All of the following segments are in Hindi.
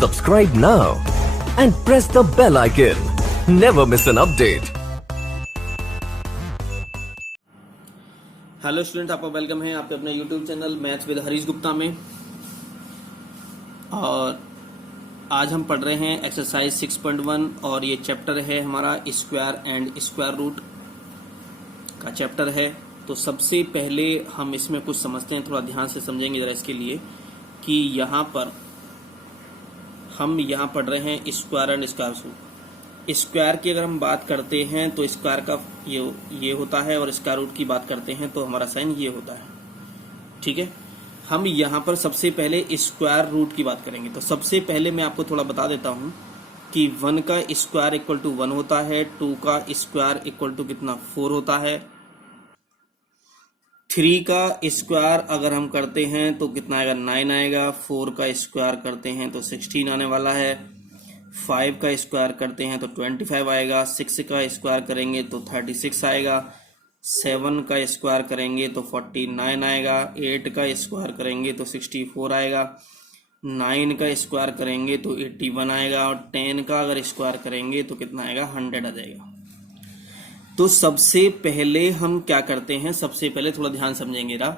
Subscribe now and press the bell icon. Never miss an update. Hello student, आपका वेलकम है आपके अपने YouTube channel maths with Harish Gupta में। और आज हम पढ़ रहे हैं एक्सरसाइज 6.1 और ये चैप्टर है हमारा स्क्वायर एंड स्क्वायर रूट का चैप्टर है। तो सबसे पहले हम इसमें कुछ समझते हैं, थोड़ा ध्यान से समझेंगे जरा इसके लिए कि यहाँ पर हम यहाँ पढ़ रहे हैं square and square root. Square की अगर हम बात करते हैं तो स्क्वायर का ये होता है और स्क्वायर रूट की बात करते हैं तो हमारा साइन ये होता है। ठीक है, हम यहाँ पर सबसे पहले स्क्वायर रूट की बात करेंगे। तो सबसे पहले मैं आपको थोड़ा बता देता हूँ कि 1 का स्क्वायर इक्वल टू 1 होता है, 2 का स्क्वायर इक्वल टू कितना 4 होता है, 3 का स्क्वायर अगर हम करते हैं तो कितना आएगा 9 आएगा, 4 का स्क्वायर करते हैं तो 16 आने वाला है, 5 का स्क्वायर करते हैं तो 25 आएगा, 6 का स्क्वायर करेंगे तो 36 आएगा, 7 का स्क्वायर करेंगे तो 49 आएगा, 8 का स्क्वायर करेंगे तो 64 आएगा, 9 का स्क्वायर करेंगे तो 81 आएगा और 10 का अगर स्क्वायर करेंगे तो कितना आएगा 100 आ जाएगा। तो सबसे पहले हम क्या करते हैं, सबसे पहले थोड़ा ध्यान समझेंगे रहा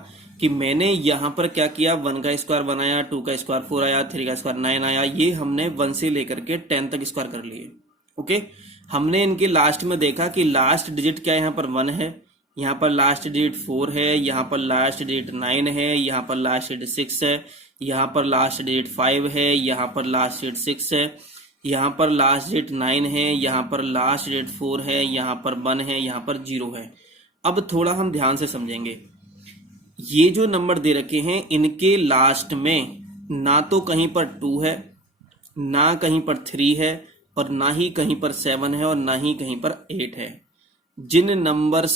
कि मैंने यहाँ पर क्या किया, 1 का स्क्वायर बनाया, 2 का स्क्वायर 4 आया, 3 का स्क्वायर 9 आया। ये हमने 1 से लेकर के 10 तक स्क्वायर कर लिए। ओके, हमने इनके लास्ट में देखा कि लास्ट डिजिट क्या यहाँ पर 1 है, यहाँ पर लास्ट डिजिट 4 है, यहाँ पर लास्ट डिजिट 9 है, यहाँ पर लास्ट डिजिट 6 है, यहाँ पर लास्ट डिजिट 5 है, यहाँ पर लास्ट डिजिट 6 है, यहाँ पर लास्ट डिजिट 9 है, यहाँ पर लास्ट डिजिट 4 है, यहाँ पर 1 है, यहाँ पर 0 है। अब थोड़ा हम ध्यान से समझेंगे, ये जो नंबर दे रखे हैं इनके लास्ट में ना तो कहीं पर 2 है, ना कहीं पर 3 है और ना ही कहीं पर 7 है और ना ही कहीं पर 8 है। जिन नंबर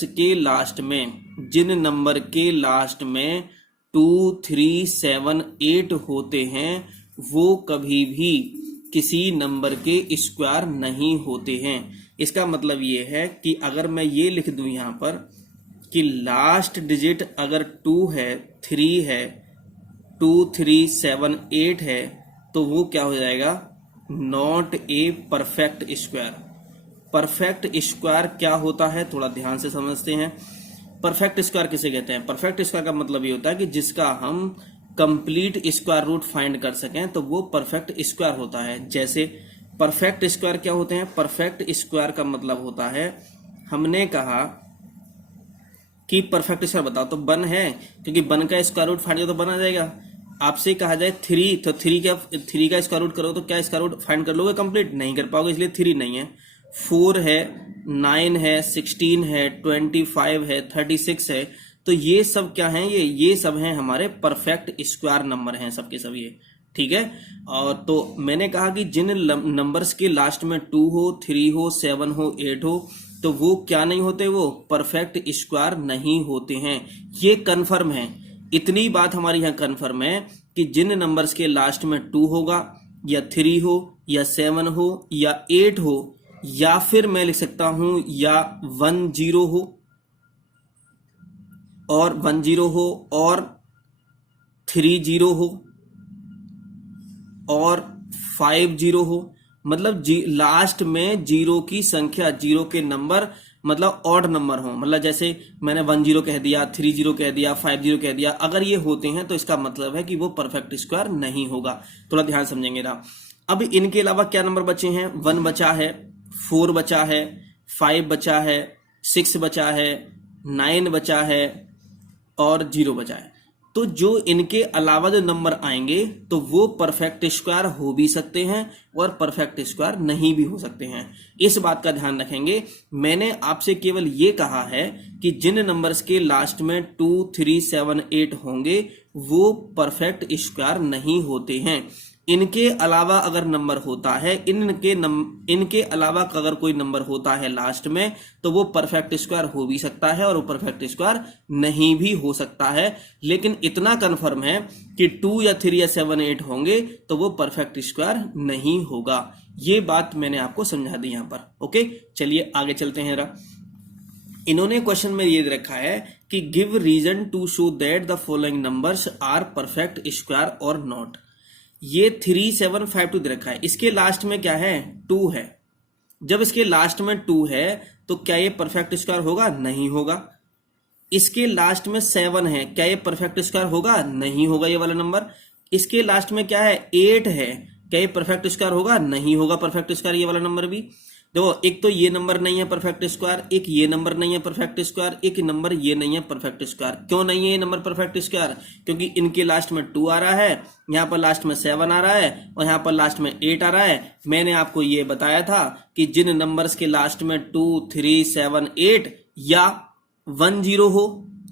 के लास्ट में 2, 3, 7, 8 होते हैं वो कभी भी किसी नंबर के स्क्वायर नहीं होते हैं। इसका मतलब ये है कि अगर मैं ये लिख दूं यहाँ पर कि लास्ट डिजिट अगर 2 है, 3 है, 2, 3, 7, 8 है तो वो क्या हो जाएगा, not a perfect square. Perfect square क्या होता है थोड़ा ध्यान से समझते हैं। परफेक्ट स्क्वायर किसे कहते हैं? परफेक्ट स्क्वायर का मतलब ये होता है कि जिसका हम कंप्लीट स्क्वायर रूट फाइंड कर सकें तो वो परफेक्ट स्क्वायर होता है। जैसे परफेक्ट स्क्वायर क्या होते हैं? परफेक्ट स्क्वायर का मतलब होता है, हमने कहा कि परफेक्ट स्क्वायर बताओ तो 1 है, क्योंकि 1 का स्क्वायर रूट फाइंड किया तो 1 आ जाएगा। आपसे कहा जाए 3, तो 3 का स्क्वायर रूट करो तो क्या स्क्वायर रूट फाइंड कर लोगे? कंप्लीट नहीं कर पाओगे, इसलिए 3 नहीं है। 4 है, 9 है, 16 है, 25 है, 36 है। तो ये सब क्या हैं? ये सब हैं हमारे परफेक्ट स्क्वायर नंबर हैं, सबके सब ये। ठीक है, और तो मैंने कहा कि जिन नंबर्स के लास्ट में 2 हो, 3 हो, 7 हो, 8 हो तो वो क्या नहीं होते, वो परफेक्ट स्क्वायर नहीं होते हैं। ये कन्फर्म है, इतनी बात हमारी यहाँ कन्फर्म है कि जिन नंबर्स के लास्ट में 2 होगा या 3 हो या 7 हो या 8 हो या फिर मैं लिख सकता हूं या 1 0 हो और 1 0 हो और 3 0 हो और 5 0 हो, मतलब लास्ट में 0 की संख्या, 0 के नंबर मतलब ऑड नंबर हो। मतलब जैसे मैंने 1 0 कह दिया, 3 0 कह दिया, 5 0 कह दिया, अगर ये होते हैं तो इसका मतलब है कि वो परफेक्ट स्क्वायर नहीं होगा। थोड़ा ध्यान समझेंगे ना। अब इनके अलावा क्या नंबर बचे हैं? 1 बचा है, 4 बचा है, 5 बचा है, 6 बचा है, 9 बचा है और 0 बचा है। तो जो इनके अलावा जो नंबर आएंगे तो वो परफेक्ट स्क्वायर हो भी सकते हैं और परफेक्ट स्क्वायर नहीं भी हो सकते हैं। इस बात का ध्यान रखेंगे। मैंने आपसे केवल ये कहा है कि जिन नंबर्स के लास्ट में 2, 3, 7, 8 होंगे वो परफेक्ट स्क्वायर नहीं होते हैं। इनके अलावा अगर नंबर होता है, इनके अलावा अगर कोई नंबर होता है लास्ट में तो वो परफेक्ट स्क्वायर हो भी सकता है और वो परफेक्ट स्क्वायर नहीं भी हो सकता है। लेकिन इतना कंफर्म है कि 2 या 3 या 7, 8 होंगे तो वो परफेक्ट स्क्वायर नहीं होगा। ये बात मैंने आपको समझा दी यहां पर। ओके, चलिए आगे चलते हैं जरा। इन्होंने क्वेश्चन में ये रखा है कि give reason to show that the following numbers are perfect square और नॉट। ये 3752 दे रखा है, इसके लास्ट में क्या है 2 है। जब इसके लास्ट में 2 है तो क्या ये परफेक्ट स्क्वायर होगा? नहीं होगा। इसके लास्ट में 7 है, क्या ये परफेक्ट स्क्वायर होगा? नहीं होगा ये वाला नंबर। इसके लास्ट में क्या है 8 है, क्या ये परफेक्ट स्क्वायर होगा? नहीं होगा परफेक्ट स्क्वायर ये वाला नंबर भी। देखो एक तो ये नंबर नहीं है परफेक्ट स्क्वायर, एक ये नंबर नहीं है परफेक्ट स्क्वायर, एक नंबर ये नहीं है परफेक्ट स्क्वायर। क्यों नहीं है ये नंबर परफेक्ट स्क्वायर? क्योंकि इनके लास्ट में 2 आ रहा है, यहाँ पर लास्ट में 7 आ रहा है और यहाँ पर लास्ट में 8 आ रहा है। मैंने आपको ये बताया था कि जिन नंबर्स के लास्ट में 2, 3, 7, 8 या 1 0 हो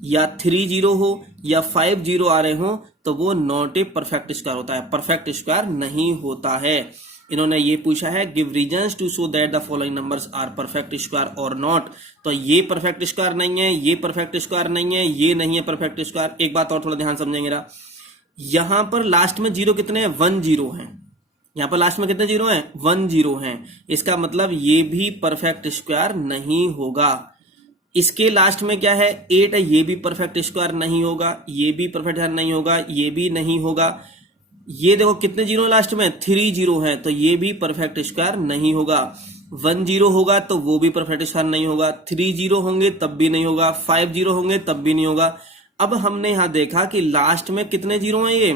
या 3 0 हो या 5 0 आ रहे हो तो वो नॉट ए परफेक्ट स्क्वायर होता है, परफेक्ट स्क्वायर नहीं होता है। इन्होंने ये पूछा है give reasons to show that the following numbers are perfect square और नॉट। तो ये परफेक्ट स्क्वायर नहीं है, ये परफेक्ट स्क्वायर नहीं है, ये नहीं है परफेक्ट स्क्वायर। एक बात और थोड़ा ध्यान समझेंगे, यहां पर लास्ट में 0 कितने हैं? 1 0 हैं। यहां पर लास्ट में कितने 0 हैं? 1 0 हैं। इसका मतलब ये भी परफेक्ट स्क्वायर नहीं होगा। इसके लास्ट में क्या है 8 है, ये भी परफेक्ट स्क्वायर नहीं होगा, ये भी परफेक्ट नहीं होगा, ये भी नहीं होगा। ये देखो कितने 0 लास्ट में 3 0 है, तो ये भी परफेक्ट स्क्वायर नहीं होगा। 1 0 होगा तो वो भी परफेक्ट स्क्वायर नहीं होगा, 3 0 होंगे तब भी नहीं होगा, 5 0 होंगे तब भी नहीं होगा। अब हमने यहां देखा कि लास्ट में कितने 0 हैं? ये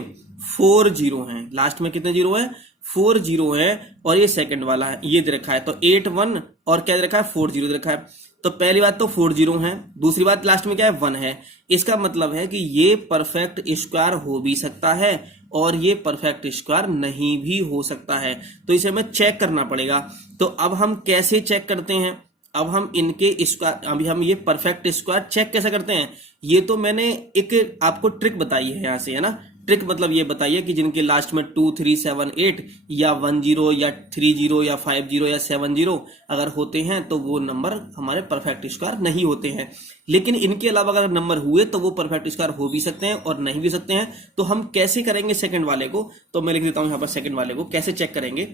4 0 हैं। लास्ट में कितने 0 हैं? 4 0 है और ये सेकंड वाला है, ये दे रखा है। तो 8 1 और क्या दे रखा है 4 0 दे रखा है। तो पहली बात तो 4 0 है, दूसरी बात लास्ट में क्या है 1 है। इसका मतलब है कि ये परफेक्ट स्क्वायर हो भी सकता है और ये परफेक्ट स्क्वायर नहीं भी हो सकता है। तो इसे हमें चेक करना पड़ेगा। तो अब हम कैसे चेक करते हैं? अब हम इनके स्क्वायर, अभी हम ये परफेक्ट स्क्वायर चेक कैसे करते हैं? ये तो मैंने एक आपको ट्रिक बताई है यहां से, है ना। ट्रिक मतलब ये बताइए कि जिनके लास्ट में 2, 3, 7, 8 या 1 0 या 3 0 या 5 0 या 7 0 अगर होते हैं तो वो नंबर हमारे परफेक्ट स्क्वायर नहीं होते हैं। लेकिन इनके अलावा अगर नंबर हुए तो वो परफेक्ट स्क्वायर हो भी सकते हैं और नहीं भी सकते हैं। तो हम कैसे करेंगे सेकंड वाले को? तो मैं लिख देता हूं यहां पर सेकंड वाले को कैसे चेक करेंगे।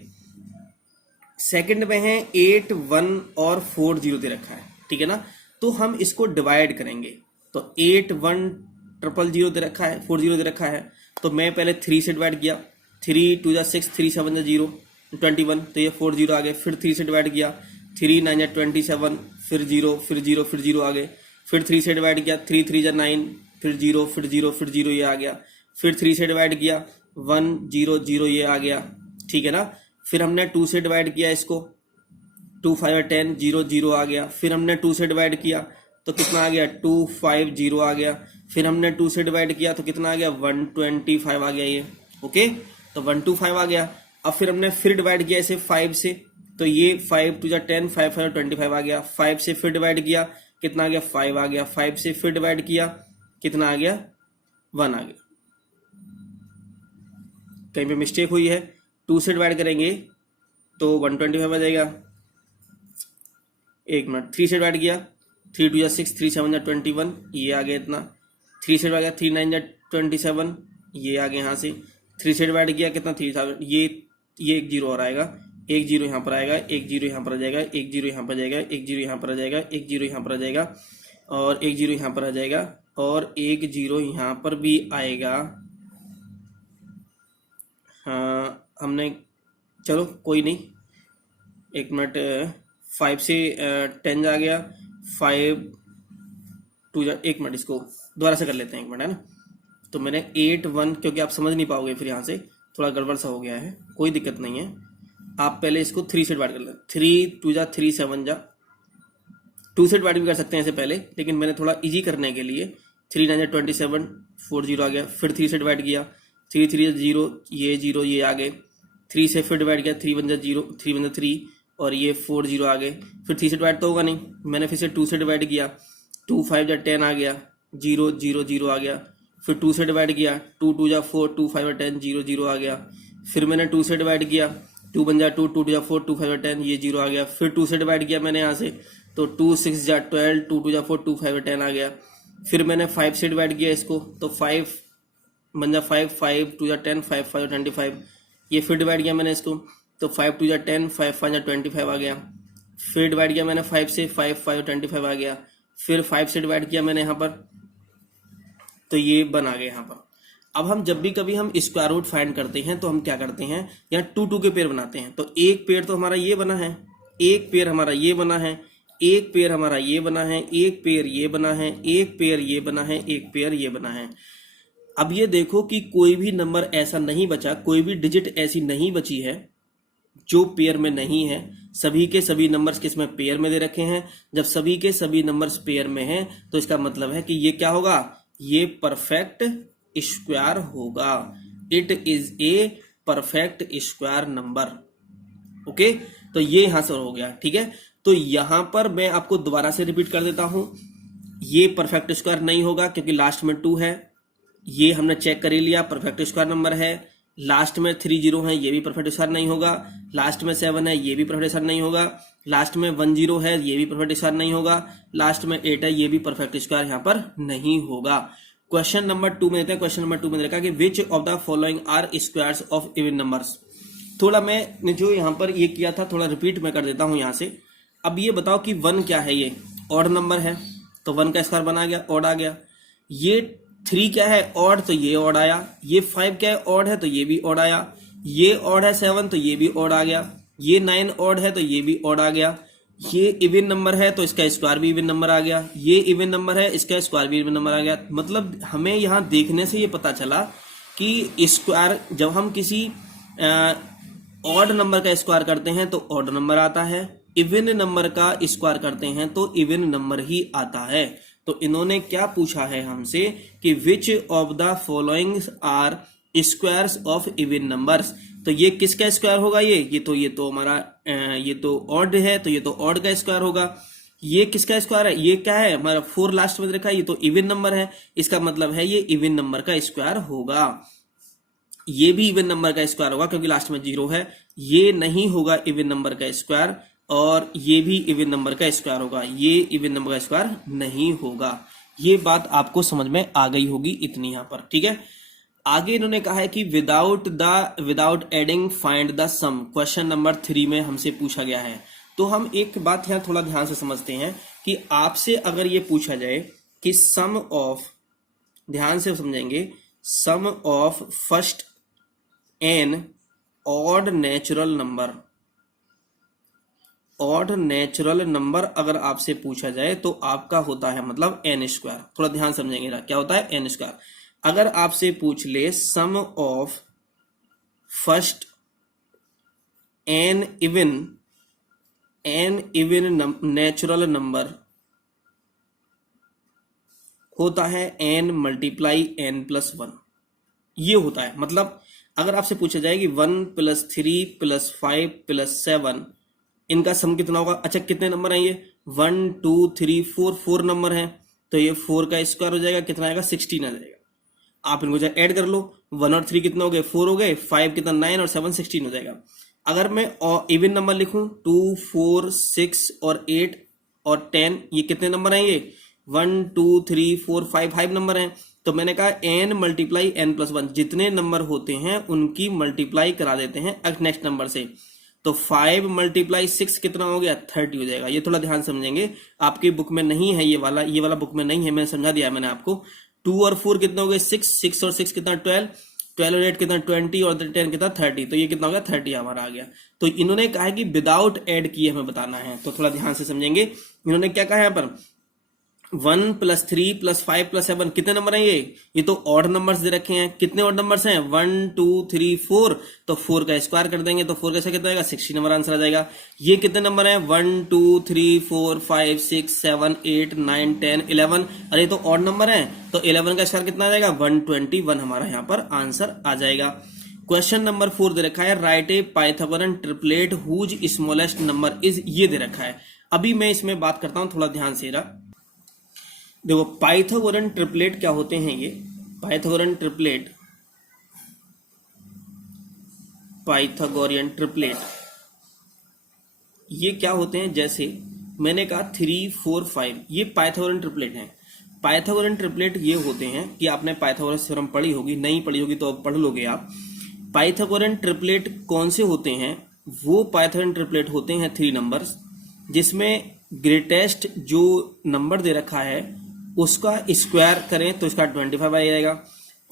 सेकंड में है 8 1 और 4 0 दे रखा है, ठीक है ना। तो हम इसको डिवाइड करेंगे। तो 8 1 0 दे रखा है, 4 0 दे रखा है। तो मैं पहले 3 से डिवाइड किया, 3 2 6 3 7 0 21, तो ये 4 0 आ गए। फिर 3 से डिवाइड किया, 3 9 27, फिर 0 फिर 0 फिर 0 आ गए। फिर 3 से डिवाइड किया, 3 3 9, फिर 0 फिर 0 फिर 0 ये आ गया। फिर 3 से डिवाइड किया, 1 0 0 ये आ गया, ठीक है ना। फिर हमने 2 से डिवाइड किया इसको, 2 5 10 0 0 आ गया। फिर हमने 2 से डिवाइड किया तो कितना आ गया 2 5 0 आ गया। फिर हमने 2 से डिवाइड किया तो कितना आ गया 125 आ गया ये, ओके। तो 125 आ गया। अब फिर हमने फिर डिवाइड किया इसे 5 से, तो ये 5 2 10 5 5 25 आ गया। 5 से फिर डिवाइड किया कितना आ गया 5 आ गया। 5 से फिर डिवाइड किया कितना आ गया 1 आ गया। कहीं पे मिस्टेक हुई है। 2 से डिवाइड करेंगे तो 125 आ जाएगा। एक मिनट, 3 से डिवाइड किया, 3 2 6 3 7 21, ये आ गया इतना। 3 से डिवाइड किया 3 9 27, ये आ गया यहाँ से। 3 से डिवाइड किया कितना 3 7, ये एक 0 और आएगा, एक 0 यहाँ पर आएगा, एक 0 यहाँ पर आ जाएगा, एक 0 यहाँ पर आ जाएगा, एक 0 यहाँ पर आ जाएगा, एक 0 यहाँ पर आ जाएगा और एक 0 यहाँ पर आ जाएगा और एक 0 यहाँ पर भी आएगा। हाँ हमने, चलो कोई नहीं, एक मिनट। 5 से 10 आ गया, 5 2 एक मिनट, इसको दोबारा से कर लेते हैं एक मिनट, है ना। तो मैंने 8 1, क्योंकि आप समझ नहीं पाओगे फिर यहाँ से थोड़ा गड़बड़ सा हो गया है, कोई दिक्कत नहीं है। आप पहले इसको 3 से डिवाइड कर लें। 3 2 3 7 जा, 2 से डिवाइड भी कर सकते हैं ऐसे पहले, लेकिन मैंने थोड़ा इजी करने के लिए 3 9 27, 4 0 आ गया। फिर 3 से डिवाइड किया, 3 3 0, ये 0 ये आ गए। 3 से फिर डिवाइड किया, 3 1 0, 3 1 3 और ये 4 0 आ गए। फिर 3 से डिवाइड तो होगा नहीं, मैंने फिर से 2 से डिवाइड किया, 2 5 10 आ गया, 0 0 0 आ गया। फिर 2 से डिवाइड किया, 2 2 4 2 5 10 0 0 आ गया। फिर मैंने 2 से डिवाइड किया, 2 1 2 2 2 4 2 5 10, ये 0 आ गया। फिर 2 से डिवाइड किया मैंने यहाँ से, तो 2 6 12, 2 2 4 2 5 10 आ गया। फिर मैंने 5 से डिवाइड किया इसको, तो 5 1 5 5 2 10 5 5 25, ये फिर डिवाइड किया मैंने इसको, तो 5 2 10 5 5 25 आ गया। फिर डिवाइड किया मैंने 5 से, 5 5 25 आ गया। फिर 5 से डिवाइड किया मैंने यहाँ पर, तो ये 1 आ गया यहाँ पर। अब हम जब भी कभी हम स्क्वायर रूट फाइंड करते हैं तो हम क्या करते हैं, यहाँ 2 2 के पेयर बनाते हैं। तो एक पेयर तो हमारा ये बना है, एक पेयर हमारा ये बना है, एक पेयर हमारा ये बना है, एक पेयर ये बना है, एक पेयर ये बना है, एक पेयर ये बना है। अब ये देखो कि कोई भी नंबर ऐसा नहीं बचा, कोई भी डिजिट ऐसी नहीं बची है जो पेयर में नहीं है। सभी के सभी नंबर्स किसमें, पेयर में दे रखे हैं। जब सभी के सभी नंबर्स पेयर में हैं तो इसका मतलब है कि ये क्या होगा, ये परफेक्ट स्क्वायर होगा। It is a perfect square number. Okay, तो ये यहां से हो गया। ठीक है, तो यहां पर मैं आपको दोबारा से रिपीट कर देता हूं, ये परफेक्ट स्क्वायर नहीं होगा क्योंकि लास्ट में 2 है, ये हमने चेक कर ही लिया परफेक्ट स्क्वायर नंबर है। लास्ट में 3 0 है, ये भी परफेक्ट स्क्वायर नहीं होगा। लास्ट में 7 है, ये भी परफेक्ट स्क्वायर नहीं होगा। लास्ट में 1 0 है, ये भी परफेक्ट स्क्वायर नहीं होगा। लास्ट में 8 है, ये भी परफेक्ट स्क्वायर यहाँ पर नहीं होगा। क्वेश्चन नंबर 2 में देते हैं। क्वेश्चन नंबर 2 में देखा कि which of the following are squares of even numbers. थोड़ा मैं जो यहाँ पर ये किया था थोड़ा रिपीट मैं कर देता हूँ यहाँ से। अब ये बताओ कि 1 क्या है, ये ऑड नंबर है तो 1 का स्क्वायर बना गया, ऑड आ गया। ये 3 क्या है, ऑड, तो ये ऑड आया। ये 5 क्या है, ऑड है तो ये भी ऑड आया। ये ऑड है 7 तो ये भी ऑड आ गया। ये 9 ऑड है तो ये भी ऑड आ गया। ये इवन नंबर है तो इसका स्क्वायर भी इवन नंबर आ गया। ये इवन नंबर है, इसका स्क्वायर भी इवन नंबर आ गया। मतलब हमें यहाँ देखने से ये पता चला कि स्क्वायर जब हम किसी ऑड नंबर का स्क्वायर करते हैं तो ऑड नंबर आता है, इवन नंबर का स्क्वायर करते हैं तो इवन नंबर ही आता है। तो इन्होंने क्या पूछा है हमसे कि which of the following are squares of even numbers. तो ये किसका स्क्वायर होगा, ये तो हमारा ये तो ऑड है तो ये तो ऑड का स्क्वायर होगा। ये किसका स्क्वायर है, ये क्या है हमारा 4 लास्ट में देखा, ये तो इवन नंबर है, इसका मतलब है ये इवन नंबर का स्क्वायर होगा। ये भी इवन नंबर का स्क्वायर होगा क्योंकि लास्ट में 0 है। ये नहीं होगा इवन नंबर का स्क्वायर, और ये भी इवन नंबर का स्क्वायर होगा, ये इवन नंबर का स्क्वायर नहीं होगा। ये बात आपको समझ में आ गई होगी इतनी यहाँ पर। ठीक है, आगे इन्होंने कहा है कि without adding find the sum. Question number 3 में हमसे पूछा गया है। तो हम एक बात यहाँ थोड़ा ध्यान से समझते हैं कि आपसे अगर ये पूछा जाए कि सम ऑफ, ध्यान से समझेंगे, sum of first n odd natural number, odd natural number अगर आपसे पूछा जाए तो आपका होता है मतलब एन स्क्वायर। थोड़ा ध्यान समझेंगे क्या होता है एन स्क्वायर। अगर आपसे पूछ ले sum of first n even natural number होता है एन मल्टीप्लाई एन प्लस 1, ये होता है। मतलब अगर आपसे पूछा जाए कि 1 + 3 + 5 + 7 इनका सम कितना होगा। अच्छा कितने नंबर हैं ये, 1 2 3 4 नंबर हैं, तो ये 4 का स्क्वायर हो जाएगा, कितना आएगा 16 आ जाएगा। आप इनको जाए ऐड कर लो, 1 और 3 कितना हो गए 4 हो गए, 5 कितना 9 और 7 16 हो जाएगा। अगर मैं इवन नंबर लिखूं 2 4 6 और 8 और 10, ये कितने नंबर हैं, ये 1 2 3 4 5 नंबर हैं। तो मैंने कहा n × n+1, जितने नंबर होते हैं उनकी मल्टीप्लाई करा देते हैं नेक्स्ट नंबर से। तो 5 × 6 कितना हो गया 30 हो जाएगा। ये थोड़ा ध्यान समझेंगे, आपकी बुक में नहीं है ये वाला बुक में नहीं है, मैंने समझा दिया है मैंने आपको। 2 और 4 कितना हो गए 6 और 6 कितना 12 और 8 कितना 20 और 10 कितना 30, तो ये कितना हो गया 30 हमारा आ गया। तो इन्होंने कहा है कि विदाउट ऐड किए हमें बताना है, तो थोड़ा ध्यान से समझेंगे। इन्होंने क्या कहा है यहाँ पर 1 + 3 + 5 + 7 कितने नंबर हैं, ये तो ऑड नंबर्स दे रखे हैं। कितने ऑड नंबर्स हैं 1 2 3 4, तो 4 का स्क्वायर कर देंगे तो 4 का कितना आएगा 60 नंबर आंसर आ जाएगा। ये कितने नंबर हैं 1 2 3 4 5 6 7 8 9 10 11, अरे तो ऑड नंबर है तो 11 का स्क्वायर कितना आ जाएगा 121 हमारा यहाँ पर आंसर आ जाएगा। क्वेश्चन नंबर 4 दे रखा है write a Pythagorean triplet whose smallest number is, ये दे रखा है। अभी मैं इसमें बात करता हूं, थोड़ा ध्यान से रहा। देखो पाइथागोरन ट्रिपलेट क्या होते हैं, ये पाइथागोरन ट्रिपलेट ये क्या होते हैं, जैसे मैंने कहा 3 4 5, ये पाइथागोरन ट्रिपलेट हैं। पाइथागोरन ट्रिपलेट ये होते हैं कि आपने पाइथागोरस थ्योरम पढ़ी होगी, नहीं पढ़ी होगी तो अब पढ़ लोगे आप। पाइथागोरन ट्रिपलेट कौन से होते हैं, वो पाइथागोरन ट्रिपलेट होते हैं 3 नंबर्स, जिसमें ग्रेटेस्ट जो नंबर दे रखा है उसका स्क्वायर करें तो इसका 25 आ जाएगा,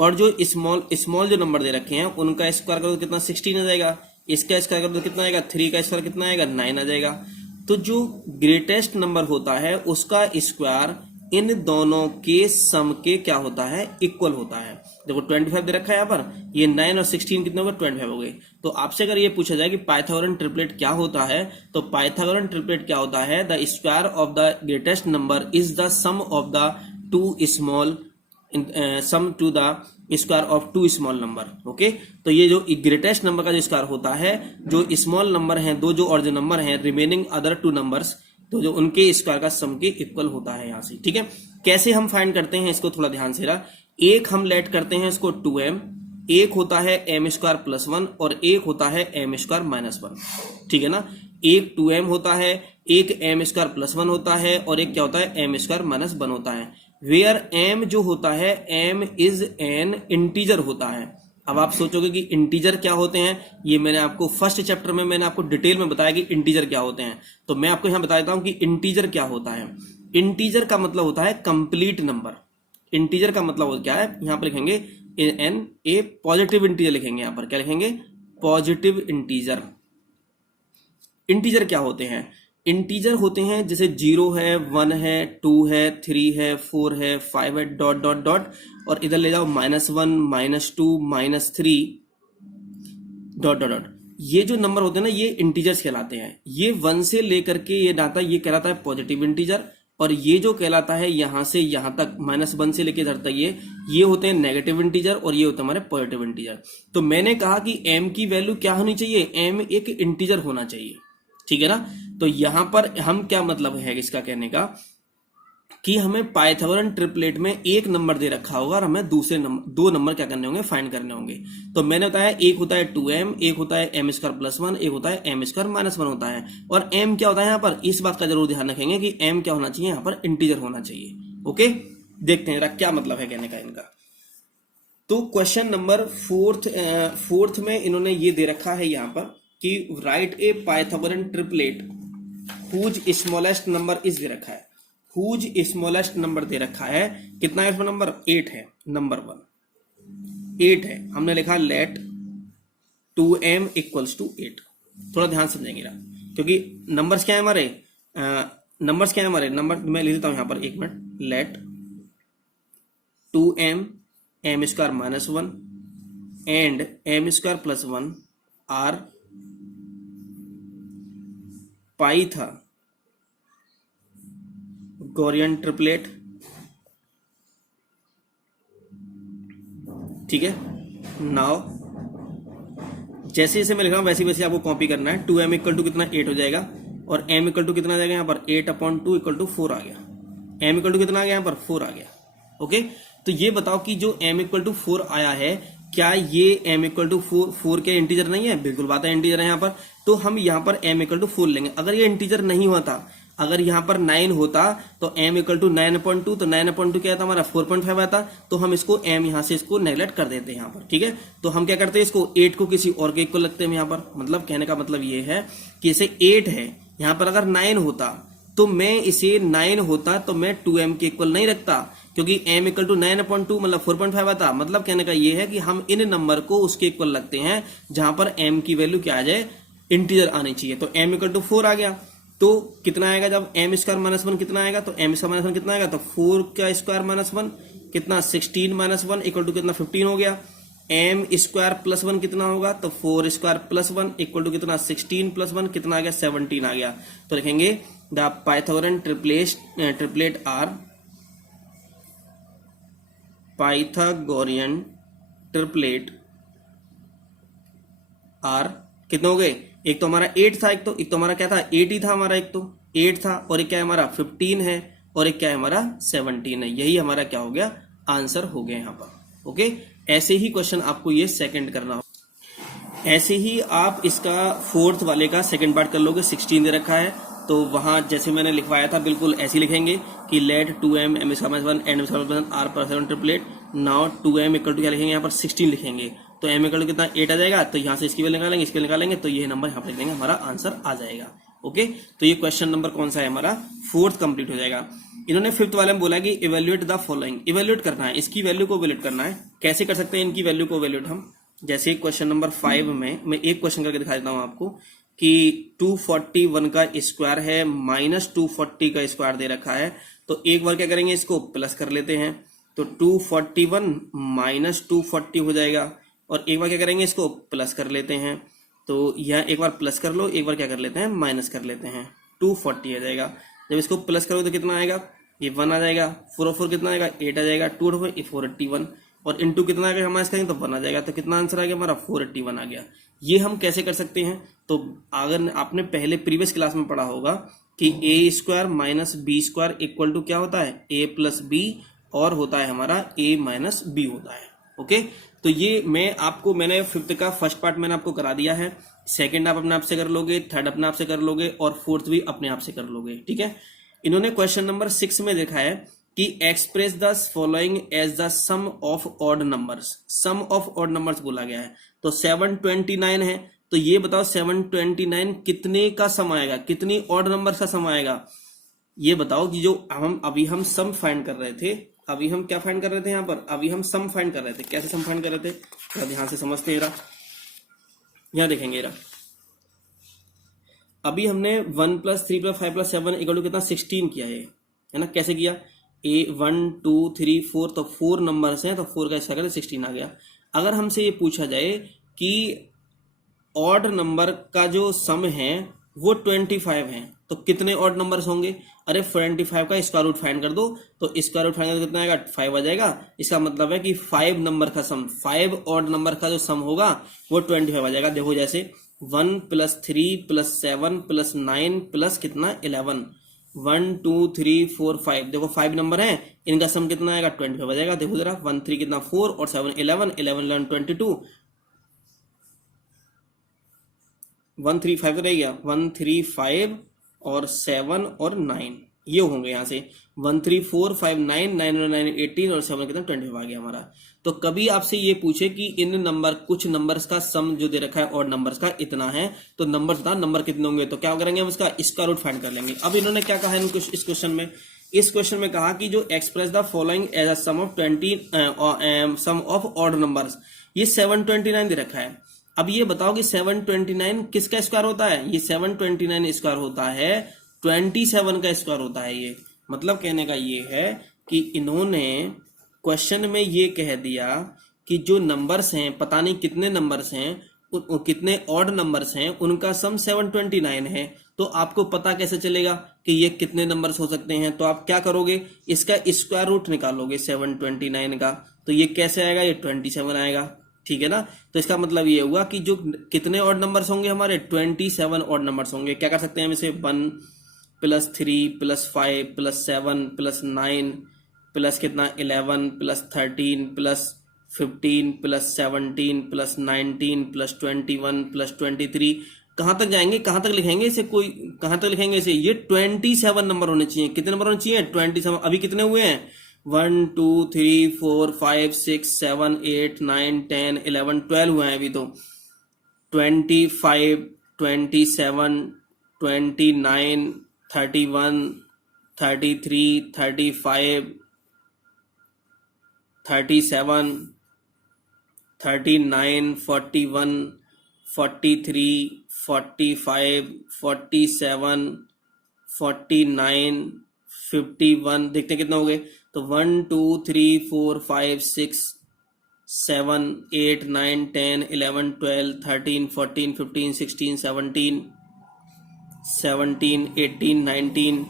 और जो स्मॉल जो नंबर दे रखे हैं उनका स्क्वायर करो तो कितना 16 आ जाएगा, इसका स्क्वायर करो तो कितना आएगा 3 का स्क्वायर कितना आएगा 9 आ जाएगा। तो जो ग्रेटेस्ट नंबर होता है उसका स्क्वायर इन दोनों के सम के क्या होता है, इक्वल होता है। देखो 25 दे रखा है यहाँ पर, ये 9 और 16 कितने हो गए 25 हो गए। तो आपसे अगर ये पूछा जाए कि पाइथागोरन ट्रिपलेट क्या होता है, तो पाइथागोरन ट्रिपलेट क्या होता है, the square of the greatest number is the sum of the two small sum to the square of two small number. Okay, तो ये जो ग्रेटेस्ट नंबर का जो स्क्वायर होता है, जो स्मॉल नंबर हैं दो जो और जो नंबर हैं रिमेनिंग अदर टू नंबर्स, तो जो उनके स्क्वायर का सम के इक्वल होता है यहाँ से। ठीक है, कैसे हम फाइंड करते हैं इसको थोड़ा ध्यान से रहा। एक हम लेट करते हैं इसको 2m, एक होता है m स्क्वायर प्लस 1 और एक होता है m स्क्वायर माइनस 1। ठीक है ना, एक 2m होता है, एक m स्क्वायर प्लस 1 होता है और एक क्या होता है m स्क्वायर माइनस 1 होता है। वेयर m जो होता है m इज एन इंटीजर होता है। अब आप सोचोगे कि इंटीजर क्या होते हैं, ये मैंने आपको फर्स्ट चैप्टर में मैंने आपको डिटेल में बताया कि इंटीजर क्या होते हैं। तो मैं आपको यहां बता देता हूं कि इंटीजर क्या होता है। इंटीजर का मतलब होता है कंप्लीट नंबर। इंटीजर का मतलब क्या है, यहां पर लिखेंगे एन ए पॉजिटिव इंटीजर लिखेंगे। यहां पर क्या लिखेंगे, पॉजिटिव इंटीजर। इंटीजर क्या होते हैं, इंटीजर होते हैं जैसे 0 है, 1 है, 2 है, 3 है, 4 है, 5 है, डॉट डॉट डॉट, और इधर ले जाओ -1, -2, -3, डॉट डॉट डॉट। ये जो नंबर होते हैं ना, ये इंटीजर्स कहलाते हैं। ये 1 से लेकर के ये डाटा ये कहलाता है पॉजिटिव इंटीजर, और ये जो कहलाता है यहां से यहां तक -1 से लेकर इधर तक ये होते हैं नेगेटिव इंटीजर और ये होते हैं हमारे पॉजिटिव इंटीजर। तो मैंने कहा कि m की वैल्यू क्या होनी चाहिए, m एक इंटीजर होना चाहिए। ठीक है ना, तो यहां पर हम क्या मतलब है इसका कहने का कि हमें पाइथागोरन ट्रिपलेट में एक नंबर दे रखा होगा और हमें दूसरे नंबर दो नंबर क्या करने होंगे, फाइंड करने होंगे। तो मैंने बताया एक होता है 2m, एक होता है m स्क्वायर प्लस 1, एक होता है m स्क्वायर माइनस 1 होता है। और m क्या होता है यहाँ पर, इस बात का जरूर ध्यान रखेंगे कि m क्या होना चाहिए, यहाँ पर इंटीजर होना चाहिए। ओके, देखते हैं क्या मतलब है कहने का इनका। तो क्वेश्चन नंबर फोर्थ में इन्होंने ये दे रखा है यहाँ पर कि write a Pythagorean triplet whose smallest number is दे रखा है। हुज स्मॉलेस्ट नंबर दे रखा है, कितना है इसमें नंबर, 8 है। नंबर 1 8 है। हमने लिखा लेट 2m इक्वल्स टू 8। थोड़ा ध्यान समझेंगे ना, क्योंकि नंबर्स क्या है हमारे, नंबर मैं लिख देता हूं यहां पर, एक minute. Let 2m m square minus 1 and m square plus 1 are Pythagorean triplet. ठीक है, नाउ जैसे जैसे मैं लिख रहा हूं वैसे वैसे आपको कॉपी करना है। 2m इक्वल टू कितना 8 हो जाएगा और m इक्वल टू कितना आ जाएगा यहाँ पर 8/2 इक्वल टू 4 आ गया। m इक्वल टू कितना आ गया यहाँ पर 4 आ गया। ओके, तो ये बताओ कि जो m इक्वल टू 4 आया है, क्या ये m इक्वल टू 4 के इंटीजर नहीं है? बिल्कुल बात है, इंटीजर है यहाँ पर। तो हम यहाँ पर m इक्वल टू 4 लेंगे। अगर ये इंटीजर नहीं होता, अगर यहाँ पर 9 होता तो m इक्वल टू 9/2, तो 9/2 क्या था हमारा 4.5 आता। तो हम इसको m यहाँ से इसको नेगलेक्ट कर देते हैं यहाँ पर। ठीक है, तो हम क्या करते हैं, इसको 8 को किसी और के इक्वल लगते हैं यहाँ पर। मतलब कहने का मतलब ये है कि इसे 8 है, यहाँ पर अगर 9 होता तो मैं इसे 9 होता तो मैं 2m के इक्वल नहीं रखता, क्योंकि m इक्वल टू 9/2 मतलब 4.5 आता। मतलब कहने का ये है कि हम इन नंबर को उसके इक्वल लगते हैं जहां पर m की वैल्यू क्या आ जाए, इंटीजर आनी चाहिए। तो m इक्वल टू 4 आ गया, तो कितना आएगा जब m स्क्वायर माइनस 1 कितना आएगा, तो m स्क्वायर माइनस 1 कितना आएगा, तो 4 का स्क्वायर माइनस 1 कितना 16 माइनस 1 इक्वल टू कितना 15 हो गया। m स्क्वायर प्लस 1 कितना होगा, तो 4 स्क्वायर प्लस 1 इक्वल टू कितना 16 प्लस 1 कितना आ गया 17 आ गया। तो लिखेंगे the Pythagorean triplet are Pythagorean triplet are कितने हो गए, एक तो हमारा 8 था, एक तो हमारा क्या था 8 ही था हमारा, एक तो 8 था और एक क्या है हमारा 15 है और एक क्या है हमारा 17 है। यही हमारा क्या हो गया, आंसर हो गया यहाँ पर। ओके, ऐसे ही क्वेश्चन आपको ये सेकंड करना हो, ऐसे ही आप इसका फोर्थ वाले का सेकंड पार्ट कर लोगे। 16 दे रखा है तो वहां जैसे मैंने लिखवाया था बिल्कुल ऐसे ही लिखेंगे कि let 2m m square minus 1 and square are Pythagorean triplet. Now 2m equal to क्या लिखेंगे यहाँ पर 16 लिखेंगे, तो m इक्वल टू कितना 8 आ जाएगा। तो यहाँ से इसकी वैल्यू निकालेंगे, इसकी निकालेंगे, तो ये नंबर यहाँ पर लिख देंगे, हमारा आंसर आ जाएगा। ओके, तो ये क्वेश्चन नंबर कौन सा है हमारा, फोर्थ कंप्लीट हो जाएगा। इन्होंने फिफ्थ वाले में बोला कि इवेल्युएट द फॉलोइंग, इवेल्युएट करना है, इसकी वैल्यू को इवेल्युएट करना है। कैसे कर सकते हैं इनकी वैल्यू को इवेल्युएट हम? जैसे क्वेश्चन नंबर 5 में मैं एक क्वेश्चन करके दिखा देता हूं आपको कि 241 का स्क्वायर है माइनस 240 का स्क्वायर दे रखा है। तो एक बार क्या करेंगे, इसको प्लस कर लेते हैं, तो 241 माइनस 240 हो जाएगा। और एक बार क्या करेंगे, इसको प्लस कर लेते हैं, तो यह एक बार प्लस कर लो, एक बार क्या कर लेते हैं, माइनस कर लेते हैं, 240 आ जाएगा। जब इसको प्लस करोगे तो कितना आएगा, ये 1 आ जाएगा, 4 और 4 कितना आएगा, 8 आ जाएगा, 2 और 481, और इंटू कितना आ गया हमारे इसका, तो 1 आ जाएगा। तो कितना आंसर आ गया हमारा, 481 आ गया। ये हम कैसे कर सकते हैं? तो अगर आपने पहले प्रीवियस क्लास में पढ़ा होगा कि a square minus b square equal to क्या होता है, ए प्लस बी, और होता है हमारा ए माइनस बी होता है। ओके, तो ये मैंने फिफ्थ का फर्स्ट पार्ट मैंने आपको करा दिया है, सेकंड आप अपने आप से कर लोगे, थर्ड अपने आप से कर लोगे, और फोर्थ भी अपने आप से कर लोगे। ठीक है, इन्होंने क्वेश्चन नंबर 6 में देखा है कि express the following as the sum of odd numbers, sum of odd numbers बोला गया है। तो 729 है, तो ये बताओ 729 कितने का सम आएगा, कितनी ऑड नंबर्स का सम आएगा, ये बताओ। कि जो हम सम फाइंड कर रहे थे, अभी हम क्या फाइंड कर रहे थे यहाँ पर, अभी हम सम फाइंड कर रहे थे। कैसे सम फाइंड कर रहे थे, थोड़ा ध्यान से समझते हैं। यहाँ देखेंगे, अभी हमने 1 + 3 + 5 + 7 = कितना, 16 किया है ना। कैसे किया, ए 1 2 3 4, तो 4 नंबर्स हैं, तो 4 का स्क्वायर 16 आ गया। अगर हमसे ये पूछा जाए कि ऑड नंबर का जो सम है वो 25 है, तो कितने ऑड नंबर्स होंगे? अरे 25 का स्क्वायर रूट फाइंड कर दो, तो स्क्वायर रूट फाइंड कर कितना आएगा, 5 आ जाएगा। इसका मतलब है कि 5 नंबर का सम, 5 ऑड नंबर का जो सम होगा वो 25 आ जाएगा। देखो जैसे 1 + 3 + 7 + 9 प्लस कितना, 11, 1 2 3 4 5, देखो 5 नंबर है, इनका सम कितना आएगा, 25 आ जाएगा। देखो जरा 1 3 कितना, 4, और 7 11, 11 11 22, 1 3 5 रह गया, 1 3 5 और 7 और 9 ये होंगे यहाँ से 1 3 4 5 9 9 और 9 18 और 7 कितना 25 आ गया हमारा। तो कभी आपसे ये पूछे कि इन नंबर कुछ नंबर्स का सम जो दे रखा है और नंबर्स का इतना है, तो नंबर्स बता नंबर कितने होंगे, तो क्या करेंगे हम इसका स्क्वायर रूट फाइंड कर लेंगे। अब इन्होंने क्या कहा है इस क्वेश्चन में, इस क्वेश्चन में कहा कि जो express the following as a sum of 20 sum of odd numbers, ये 729 दे रखा है। अब ये बताओ कि 729 किसका स्क्वायर होता है, ये 729 स्क्वायर होता है 27 का स्क्वायर होता है। ये मतलब कहने का ये है कि इन्होंने क्वेश्चन में ये कह दिया कि जो नंबर्स हैं, पता नहीं कितने नंबर्स हैं, कितने ऑड नंबर्स हैं, उनका सम 729 है। तो आपको पता कैसे चलेगा कि ये कितने नंबर्स हो सकते हैं? तो आप क्या करोगे, इसका स्क्वायर रूट निकालोगे 729 का, तो ये कैसे आएगा, ये 27 आएगा। ठीक है ना, तो इसका मतलब ये हुआ कि जो कितने ऑड नंबर्स होंगे हमारे, 27 ऑड नंबर्स होंगे। क्या कर सकते हैं हम इसे, 1 + 3 + 5 + 7 + 9 प्लस कितना, 11 + 13 + 15 + 17 + 19 + 21 + 23, कहां तक जाएंगे, कहां तक लिखेंगे इसे, कोई कहां तक लिखेंगे इसे, ये 27 नंबर होने चाहिए। कितने नंबर होने चाहिए, 27। अभी कितने हुए हैं, 1 2 3 4 5 6 7 8 9 10 11 12 हुए हैं अभी। तो 25 27 29 31 33 35 37 39 41 43 45 47 49 51, देखते हैं कितना हो गए। तो 1 2 3 4 5 6 7 8 9 10 11 12 13 14 15 16 17 17 18 19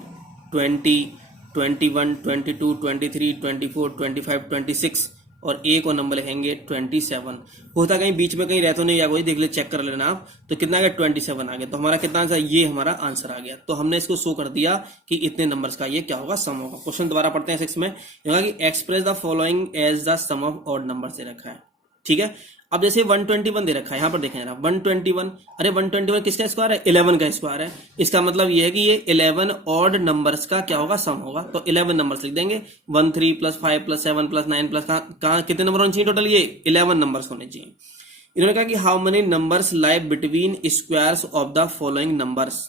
20 21 22 23 24 25 26, और एक और नंबर लिखेंगे 27। होता कहीं बीच में कहीं रहता नहीं, या कोई देख ले, चेक कर लेना आप। तो कितना आ गया, 27 आ गया। तो हमारा कितना आंसर, ये हमारा आंसर आ गया। तो हमने इसको शो कर दिया कि इतने नंबर्स का ये क्या होगा, सम होगा। क्वेश्चन दोबारा पढ़ते हैं 6 में, कि express the following as the sum of odd number से रखा है। ठीक है, अब जैसे 121 दे रखा है, यहां पर देखें जरा 121, अरे 121 किसका स्क्वायर है, 11 का स्क्वायर है। इसका मतलब ये है कि ये 11 ऑड नंबर्स का क्या होगा, सम होगा। तो 11 नंबर्स लिख देंगे, 1 3 + 5 + 7 + 9 प्लस कहां कितने नंबर होने चाहिए टोटल, ये 11 नंबर्स होने चाहिए। इन्होंने कहा कि how many numbers lie between squares of the following numbers,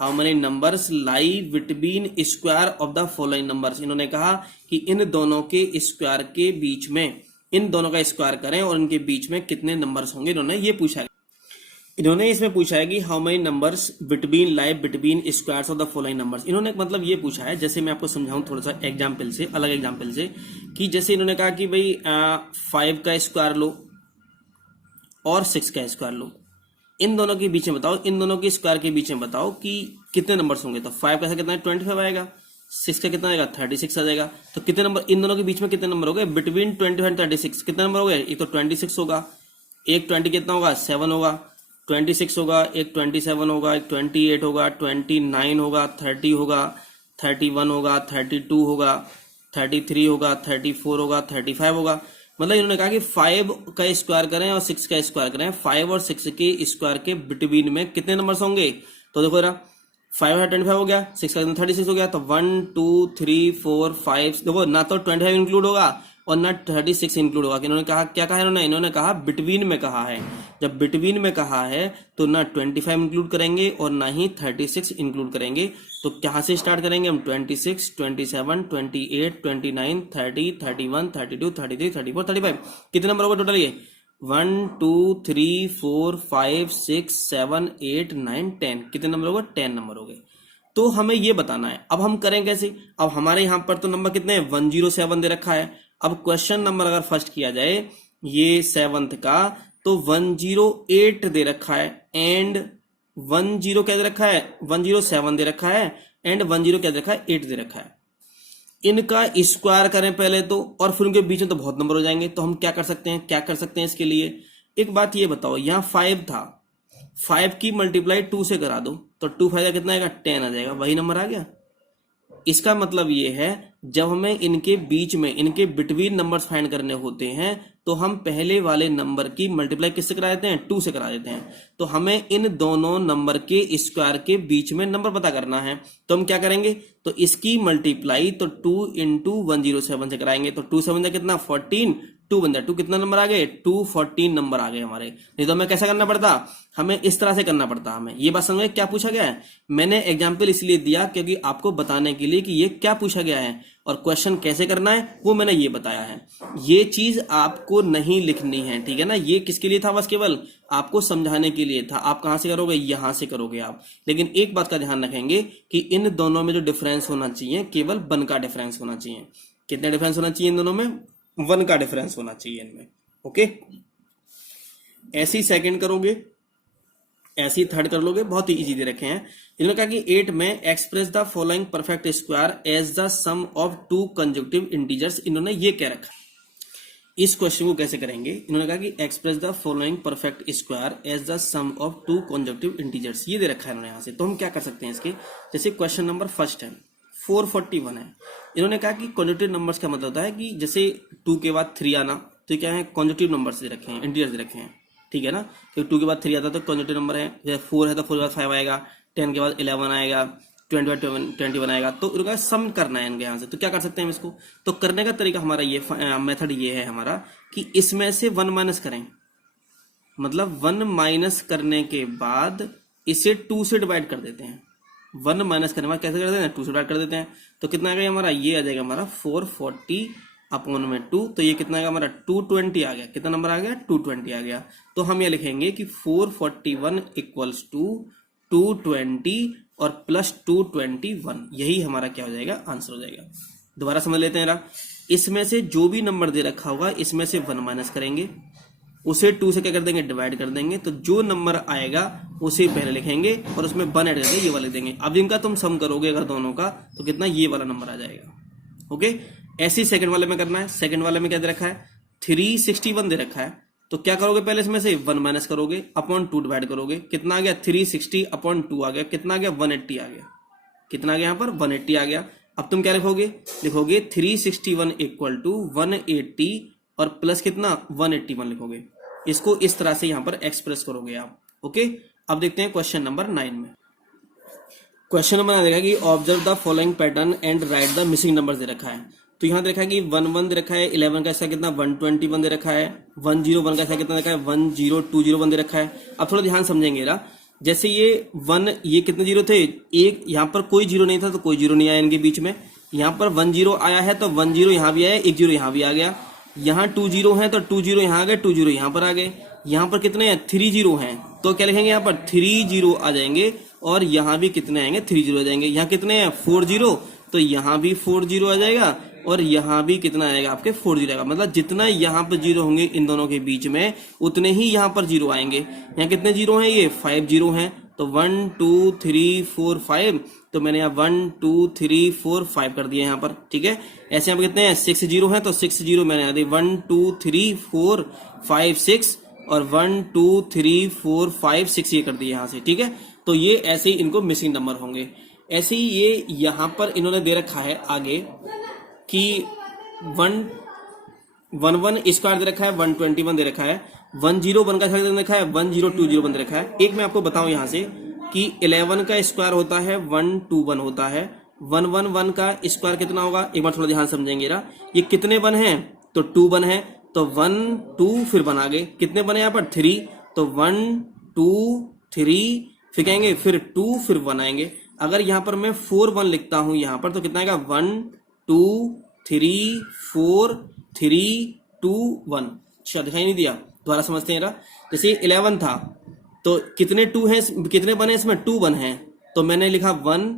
how many numbers lie between square of the following numbers. इन्होंने कहा कि इन दोनों के स्क्वायर के बीच में, इन दोनों का स्क्वायर करें और इनके बीच में कितने नंबर्स होंगे, इन्होंने ये पूछा है। इन्होंने इसमें पूछा है कि how many numbers between lie between squares of the following numbers. इन्होंने मतलब ये पूछा है, जैसे मैं आपको समझाऊं थोड़ा सा एग्जाम्पल से, अलग एग्जाम्पल से, कि जैसे इन्होंने कहा कि भाई 5 का स्क्वायर लो और 6 का स्क्वायर लो, इन दोनों के बीच में बताओ, इन दोनों के स्क्वायर के बीच में बताओ कि कितने नंबर्स होंगे। तो 5 का कितना है, 25 आएगा, 6 का कितना आएगा, 36 आ जाएगा। तो कितने नंबर इन दोनों के बीच में, कितने नंबर हो गए बिटवीन 25 एंड 36, कितने नंबर हो गए। एक तो 26 होगा, एक 20 कितना होगा 7 होगा, 26 होगा, एक 27 होगा, एक 28 होगा, 29 होगा, 30 होगा, 31 होगा, 32 होगा, 33 होगा, 34 होगा, 35 होगा। मतलब इन्होंने कहा कि 5 का स्क्वायर करें और 6 का स्क्वायर करें, 5 और 6 के स्क्वायर के बिटवीन में कितने नंबर्स होंगे। तो देखो जरा, 5 का 25 हो गया, 6 का 36 हो गया, तो 1 2 3 4 5, देखो ना तो 25 इंक्लूड होगा और ना 36 इंक्लूड होगा। इन्होंने कहा, क्या कहा इन्होंने कहा बिटवीन में कहा है। जब बिटवीन में कहा है तो ना 25 इंक्लूड करेंगे और ना ही 36 इंक्लूड करेंगे। तो कहां से स्टार्ट करेंगे हम, 26 27 28 29 30 31 32 33 34 35, कितने नंबर होगा टोटल ये 1 2 3 4 5 6 7 8 9 10, कितने नंबर होगा 10 नंबर हो गए। तो हमें ये बताना है। अब हम करें कैसे, अब हमारे यहां पर तो नंबर कितने हैं 107 दे रखा है। अब क्वेश्चन नंबर अगर फर्स्ट किया जाए ये 7th का, तो 108 दे रखा है एंड 10 क्या दे रखा है, 107 दे रखा है एंड 10 क्या दे रखा है, 8 दे रखा है। इनका स्क्वायर करें पहले तो, और फिर उनके बीच में तो बहुत नंबर हो जाएंगे। तो हम क्या कर सकते हैं, इसके लिए एक बात ये बताओ, यहाँ 5 था, 5 की मल्टीप्लाई 2 से करा दो, तो 2 फायदा कितना आएगा 10 आ जाएगा, वही नंबर आ गया। इसका मतलब ये है जब हमें इनके बीच में, इनके बिटवीन नंबर्स फाइंड करने होते हैं तो हम पहले वाले नंबर की मल्टीप्लाई किससे करा देते हैं, 2 से करा देते हैं। तो हमें इन दोनों नंबर के स्क्वायर के बीच में नंबर पता करना है। तो हम क्या करेंगे, तो इसकी मल्टीप्लाई तो 2 इंटू 107 से कराएंगे। तो 2 7 कितना 14, 2 बन जाए, 2 कितना नंबर आ गए 214 नंबर आ गए हमारे। नहीं तो हमें कैसा करना पड़ता, हमें इस तरह से करना पड़ता। हमें ये बात समझ में क्या पूछा गया है। मैंने एग्जाम्पल इसलिए दिया क्योंकि आपको बताने के लिए कि ये क्या पूछा गया है और क्वेश्चन कैसे करना है वो मैंने ये बताया है। ये चीज आपको नहीं लिखनी है, ठीक है ना। ये किसके लिए था, बस केवल आपको समझाने के लिए था। आप कहां से करोगे, यहां से करोगे आप। लेकिन एक बात का ध्यान रखेंगे कि इन दोनों में जो डिफरेंस होना चाहिए केवल 1 का डिफरेंस होना चाहिए। कितने डिफरेंस होना चाहिए इन दोनों में, 1 का डिफरेंस होना चाहिए इनमें। ओके, ऐसे ही सेकंड करोगे, ऐसे ही थर्ड कर लोगे, बहुत ही इजी दे रखे हैं। इन्होंने कहा कि 8 में express the following perfect square as the sum of 2 consecutive integers. इन्होंने ये क्या रखा, इस क्वेश्चन को कैसे करेंगे। इन्होंने कहा कि express the following perfect square as the sum of 2 consecutive integers, ये दे रखा है इन्होंने यहां से। तो हम क्या कर सकते हैं इसके, जैसे क्वेश्चन नंबर फर्स्ट है 441 है। इन्होंने कहा कि कंसेक्यूटिव नंबर्स का मतलब होता है कि जैसे 2 के बाद 3 आना, तो क्या है कंसेक्यूटिव नंबर्स दे रखे हैं, इंटीजर्स दे रखे हैं, ठीक है ना। तो 2 के बाद 3 आता है तो कंसेक्यूटिव नंबर है। जैसे 4 है तो 4 के बाद 5 आएगा, 10 के बाद 11 आएगा, 20 के बाद 21 आएगा। तो इनका सम करना है इनके यहाँ से। तो क्या कर सकते हैं हम इसको, तो करने का तरीका हमारा ये मेथड ये है हमारा कि इसमें से 1 माइनस करें, मतलब 1 माइनस करने के बाद इसे 2 से डिवाइड कर देते हैं। 1 माइनस करने के बाद कैसे कर देते हैं, 2 से डिवाइड कर देते हैं। तो कितना आ गया हमारा, ये आ जाएगा हमारा 440 अपॉन में 2। तो ये कितना आएगा हमारा 220 आ गया। कितना नंबर आ गया 220 आ गया। तो हम ये लिखेंगे कि 441 इक्वल्स टू 220 और प्लस 221, यही हमारा क्या हो जाएगा, आंसर हो जाएगा। दोबारा समझ लेते हैं। इसमें से जो भी नंबर दे रखा होगा इसमें से 1 माइनस करेंगे, उसे 2 से क्या कर देंगे, डिवाइड कर देंगे। तो जो नंबर आएगा उसे पहले लिखेंगे और उसमें 1 ऐड करके ये वाले देंगे। अब इनका तुम सम करोगे अगर दोनों का, तो कितना, ये वाला नंबर आ जाएगा। ओके, ऐसे ही सेकंड वाले में करना है। सेकंड वाले में क्या दे रखा है, 361 दे रखा है। तो क्या करोगे, पहले इसमें से 1 माइनस करोगे, अपॉन 2 डिवाइड करोगे। कितना आ गया 360 अपॉन 2 आ गया। कितना आ गया 180 आ गया। कितना आ गया यहाँ पर 180 आ गया। अब तुम क्या लिखोगे, 361 इक्वल टू 180 और प्लस कितना 181 लिखोगे। इसको इस तरह से यहां पर एक्सप्रेस करोगे आप। ओके, अब देखते हैं क्वेश्चन नंबर 9 में। क्वेश्चन नंबर देखा कि observe the following pattern and write the missing number दे रखा है। तो यहां देखा कि 11 दे रखा है, 11 का ऐसा कितना 121 दे रखा है, 101 का ऐसा कितना देखा है 10201 दे रखा है। अब थोड़ा ध्यान समझेंगे ना, जैसे ये 1, ये कितने जीरो थे, एक यहाँ पर कोई जीरो नहीं था तो कोई जीरो नहीं आया इनके बीच में, यहाँ पर 1 जीरो आया है तो 1 जीरो यहाँ भी आया, 1 जीरो यहाँ भी आ गया, यहाँ 2 जीरो है तो 2 जीरो यहाँ आ गए, 2 जीरो यहाँ पर आ गए, यहाँ पर कितने हैं 3 जीरो हैं तो क्या लिखेंगे यहाँ पर 3 जीरो आ जाएंगे, और यहाँ भी कितने आएंगे 3 जीरो आ जाएंगे, यहाँ कितने हैं 4 जीरो तो यहाँ भी 4 जीरो आ जाएगा, और यहाँ भी कितना आएगा आपके 4 जीरो आएगा। मतलब जितना यहाँ पर जीरो होंगे इन दोनों के बीच में उतने ही यहाँ पर जीरो आएंगे। यहाँ कितने जीरो हैं, ये 5 जीरो हैं तो 1 2 3 4 5, तो मैंने यहाँ 1 2 3 4 5 कर दिया यहाँ पर, ठीक है। ऐसे यहाँ पर कितने हैं 6 जीरो हैं तो 6 जीरो मैंने यहाँ दिए 1 2 3 4 5 6, और 1 2 3 4 5 6 ये कर दिए यहाँ से, ठीक है। तो ये ऐसे ही इनको मिसिंग नंबर होंगे। ऐसे ही ये यहाँ पर इन्होंने दे रखा है आगे कि 111 स्क्वायर दे रखा है, 121 दे रखा है, 101 का स्क्वायर दे रखा है, 1020 दे रखा है। एक मैं आपको बताऊं यहाँ से कि 11 का स्क्वायर होता है 121 होता है, 111 का स्क्वायर कितना होगा, एक बार थोड़ा ध्यान समझेंगे ना। ये कितने 1 हैं तो 2 1 है, तो 1 2 फिर 1 आ गए, कितने बने यहाँ पर 3, तो 1 2 3 फिर कहेंगे फिर 2 फिर 1 आएंगे। अगर यहाँ पर मैं 4 1 लिखता हूं यहाँ पर तो कितना आएगा 1 2 3 4 3 2 1। अच्छा दिखाई नहीं दिया, दोबारा समझते हैं जरा। जैसे 11 था तो कितने 2 हैं, कितने 1 है इसमें 2 1 है, तो मैंने लिखा 1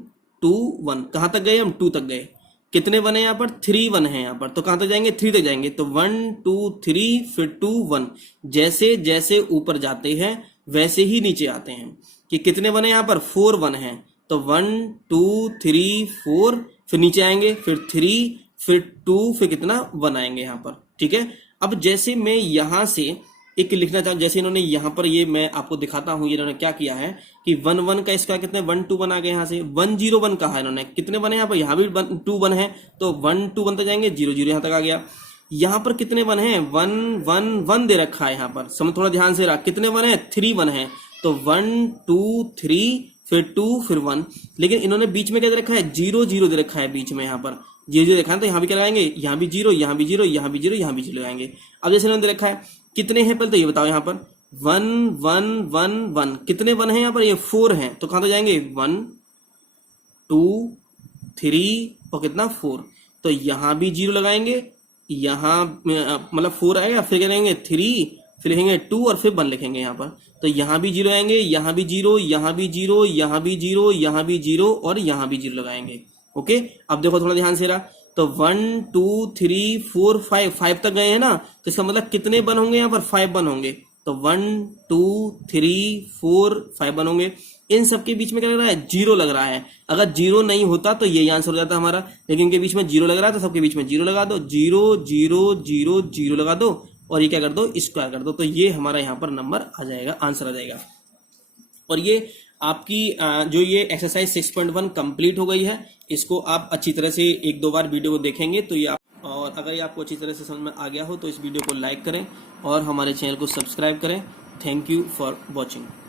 2 1, कहां तक गए हम 2 तक गए। कितने 1 है यहाँ पर 3 1 है यहाँ पर, तो कहां तक जाएंगे 3 तक जाएंगे, तो 1 2 3 फिर 2 1। जैसे जैसे ऊपर जाते हैं वैसे ही नीचे आते हैं। कि कितने 1 है यहाँ पर 4 1 है, तो 1 2 3 4 फिर नीचे आएंगे, फिर 3 फिर 2 फिर कितना 1 आएंगे यहाँ पर, ठीक है। अब जैसे मैं यहां से एक लिखना चाहूँ, जैसे इन्होंने यहाँ पर ये मैं आपको दिखाता हूँ, ये इन्होंने क्या किया है कि 1 1 का इसका कितने 1 2 1 आ गए, यहाँ से 1 0 1 कहा इन्होंने, कितने 1 है यहाँ पर, यहाँ भी 2 1 है तो 1 2 1 तक जाएंगे, 0 0 यहाँ तक आ गया। यहाँ पर कितने 1 है 1 1 1 दे रखा है यहाँ पर, समझ थोड़ा ध्यान से रहा, कितने 1 है 3 1 है, तो 1 2 3 फिर 2 फिर 1। लेकिन इन्होंने बीच में क्या दे रखा है 0 0 दे रखा है बीच में, यहाँ पर 0 0 देखा है तो यहाँ भी क्या लगाएंगे, यहाँ भी 0 यहाँ भी 0 यहाँ भी 0 यहाँ भी 0 लगाएंगे। अब जैसे इन्होंने दे रखा है कितने हैं पहले तो ये बताओ, यहाँ पर 1 1 1 1 कितने 1 है यहाँ पर, ये 4 हैं तो कहां तो जाएंगे 1 2 3 और कितना 4, तो यहाँ भी 0 लगाएंगे, यहाँ मतलब 4 आएगा, फिर क्या करेंगे 3 फिर लिखेंगे 2 और फिर 1 लिखेंगे यहाँ पर, तो यहाँ भी 0 आएंगे, यहाँ भी 0 यहाँ भी 0 यहाँ भी 0 यहाँ भी 0 और यहाँ भी 0 लगाएंगे। ओके, अब देखो थोड़ा ध्यान से रहा, तो 1 2 3 4 5 तक गए हैं ना, तो इसका मतलब कितने 1 होंगे यहाँ पर 5 1 होंगे, तो 1 2 3 4 5 1 होंगे। इन सब के बीच में क्या लग रहा है 0 लग रहा है। अगर 0 नहीं होता तो ये आंसर हो जाता हमारा, लेकिन इनके बीच में 0 लग रहा है तो सबके बीच में 0 लगा दो, 0 0 0 0 लगा दो और ये क्या कर दो स्क्वायर कर दो, तो ये हमारा यहाँ पर नंबर आ जाएगा, आंसर आ जाएगा। और ये आपकी जो ये एक्सरसाइज 6.1 कंप्लीट हो गई है। इसको आप अच्छी तरह से 1-2 बार वीडियो को देखेंगे तो ये और अगर ये आपको अच्छी तरह से समझ में आ गया हो तो इस वीडियो को लाइक करें और हमारे चैनल को सब्सक्राइब करें। Thank you for watching.